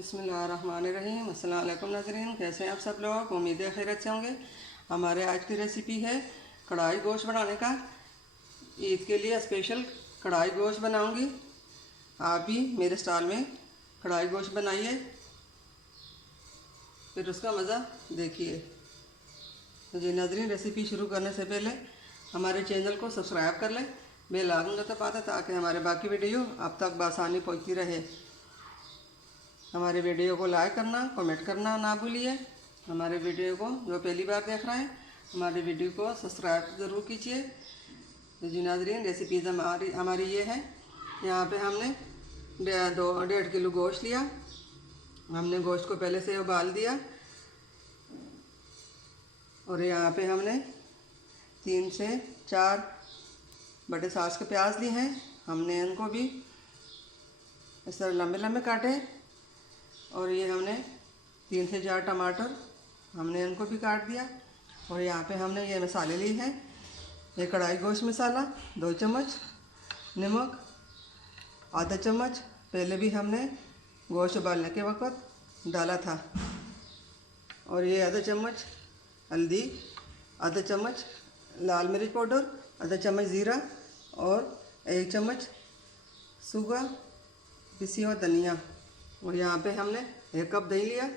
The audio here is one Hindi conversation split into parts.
बिस्मिल्लाहिर्रहमानिर्रहीम। अस्सलाम वालेकुम नाज़रीन, कैसे हैं आप सब लोग। उम्मीद है खैरियत से होंगे। हमारे आज की रेसिपी है कढ़ाई गोश्त बनाने का। ईद के लिए स्पेशल कढ़ाई गोश्त बनाऊंगी। आप भी मेरे स्टाइल में कढ़ाई गोश्त बनाइए, फिर उसका मज़ा देखिए। जी नाज़रीन, रेसिपी शुरू करने से पहले हमारे चैनल को सब्सक्राइब कर लें, बेल आइकन दबा दें ताकि हमारे बाकी वीडियो आप तक बआसानी पहुँचती रहे। हमारे वीडियो को लाइक करना, कमेंट करना ना भूलिए। हमारे वीडियो को जो पहली बार देख रहे हैं, हमारे वीडियो को सब्सक्राइब ज़रूर कीजिए। तो जी नाज़रीन, रेसिपीज़ हमारी ये है। यहाँ पे हमने 1.5 किलो गोश्त लिया। हमने गोश्त को पहले से उबाल दिया और यहाँ पे हमने 3 से 4 बड़े साइज़ के प्याज लिए हैं। हमने इनको भी इस तरह लंबे लंबे काटे और ये हमने 3 से 4 टमाटर हमने इनको भी काट दिया। और यहाँ पे हमने ये मसाले लिए हैं। ये कढ़ाई गोश्त मसाला 2 चम्मच, नमक आधा चम्मच, पहले भी हमने गोश्त उबालने के वक्त डाला था। और ये आधा चम्मच हल्दी, आधा चम्मच लाल मिर्च पाउडर, आधा चम्मच ज़ीरा और 1 चम्मच सूखा पिसी हुआ धनिया। और यहाँ पे हमने 1 कप दही लिया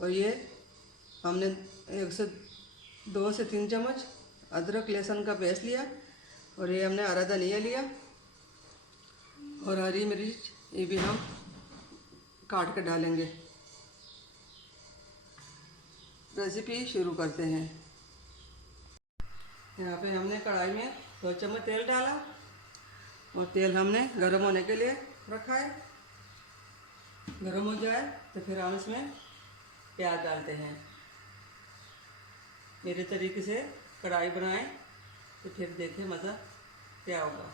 और ये हमने 2 से 3 चम्मच अदरक लहसुन का पेस्ट लिया। और ये हमने हरा धनिया लिया और हरी मिर्च, ये भी हम काट कर डालेंगे। रेसिपी शुरू करते हैं। यहाँ पे हमने कढ़ाई में 2 चम्मच तेल डाला और तेल हमने गर्म होने के लिए रखा है। गर्म हो जाए तो फिर हम इसमें प्याज डालते हैं। मेरे तरीके से कढ़ाई बनाएं तो फिर देखें मज़ा क्या होगा।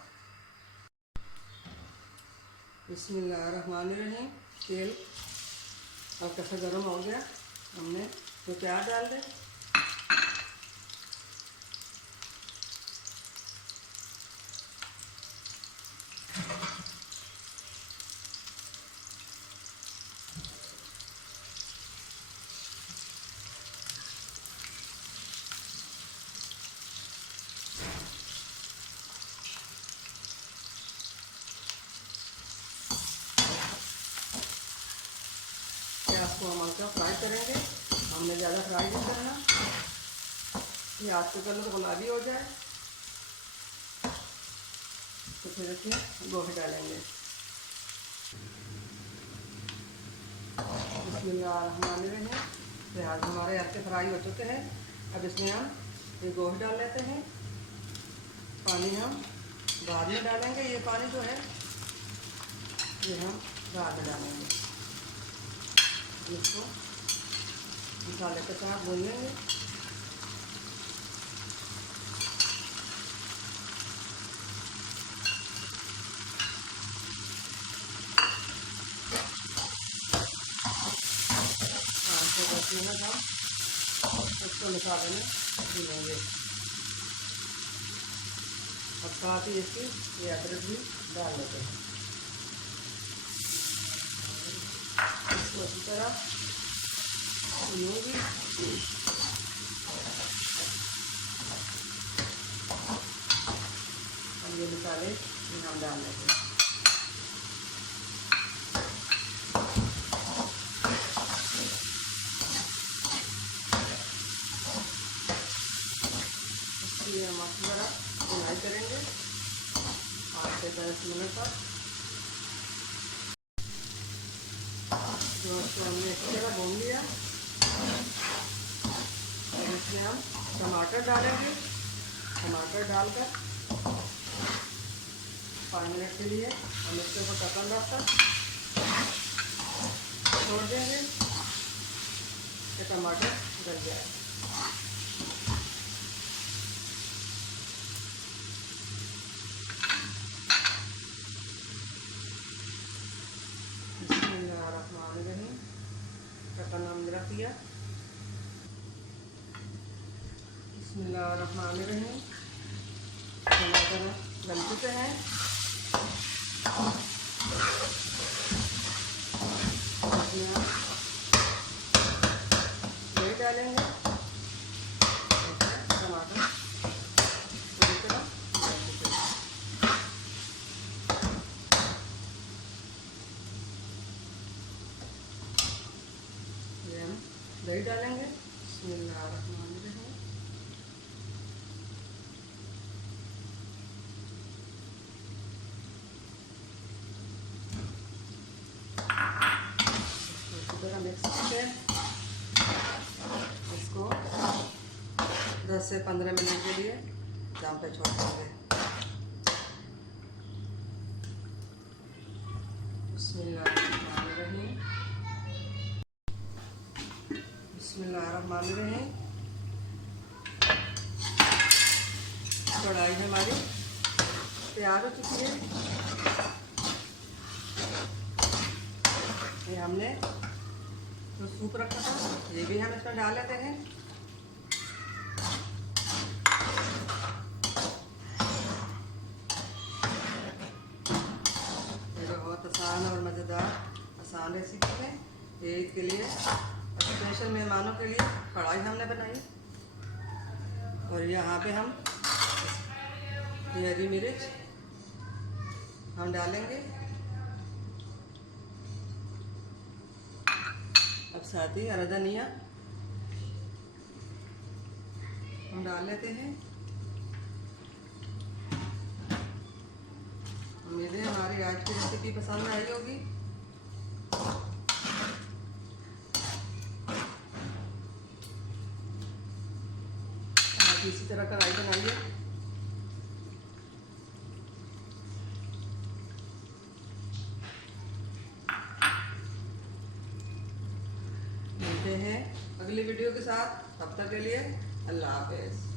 बिस्मिल्लाहिर्रहमानिर्रहीम। तेल और कैसा गर्म हो गया, हमने तो प्याज डाल दें। प्याज को हम हल्का फ्राई करेंगे, हमने ज़्यादा फ्राई नहीं करना। प्याज का कलर गुलाबी हो जाए तो फिर इसमें गोश्त डालेंगे। बिस्मिल्लाहिर्रहमानिर्रहीम। प्याज हमारे हल्के फ्राई हो चुके हैं। अब इसमें हम ये गोश्त डाल लेते हैं। पानी हम बाद में डालेंगे। ये पानी जो है ये हम बाद में डालेंगे। इसको मसाले के साथ भून लेंगे। तो 10 मिनट हम इसको मसाले में भूनेंगे और साथ ही इसकी ये अदरक भी डाल लेते हैं। इसको अच्छी तरह भूनूंगी। और ये मसाले हम डाल लेते हैं। इसकी हम अच्छी तरह भुनाई करेंगे 8 से 10 मिनट तक। तो हमने अच्छी तरह भून लिया और इसमें हम टमाटर डालेंगे। टमाटर डालकर 5 मिनट के लिए हम इसके ऊपर ढक्कन रखकर छोड़ देंगे कि टमाटर गल जाए। बिस्मिल्लाहिर्रहमानिर्रहीम। ढक्कन हमने रख दिया। बिस्मिल्लाहिर्रहमानिर्रहीम। टमाटर गल चुके हैं। दही डालेंगे। बिस्मिल्लाहिर्रहमानिर्रहीम। अच्छी तरह मिक्स करके इसको 10 से 15 मिनट के लिए दम पे छोड़ देंगे। बिस्मिल्लाहिर्रहमानिर्रहीम। बिस्मिल्लाहिर्रहमानिर्रहीम। कढ़ाई हमारी तैयार हो चुकी है। ये हमने जो सूप रखा था ये भी हम इसमें डाल लेते हैं। ये बहुत आसान और मज़ेदार आसान रेसिपी है। ये ईद के लिए स्पेशल मेहमानों के लिए कढ़ाई हमने बनाई। और यहाँ पे हम हरी मिर्च हम डालेंगे। अब साथ ही हरा धनिया हम डाल लेते हैं। उम्मीद है हमारी आज की रेसिपी पसंद आई होगी। आप इसी तरह कढ़ाई बनाइए। मिलते हैं अगली वीडियो के साथ। तब तक के लिए अल्लाह हाफ़िज़।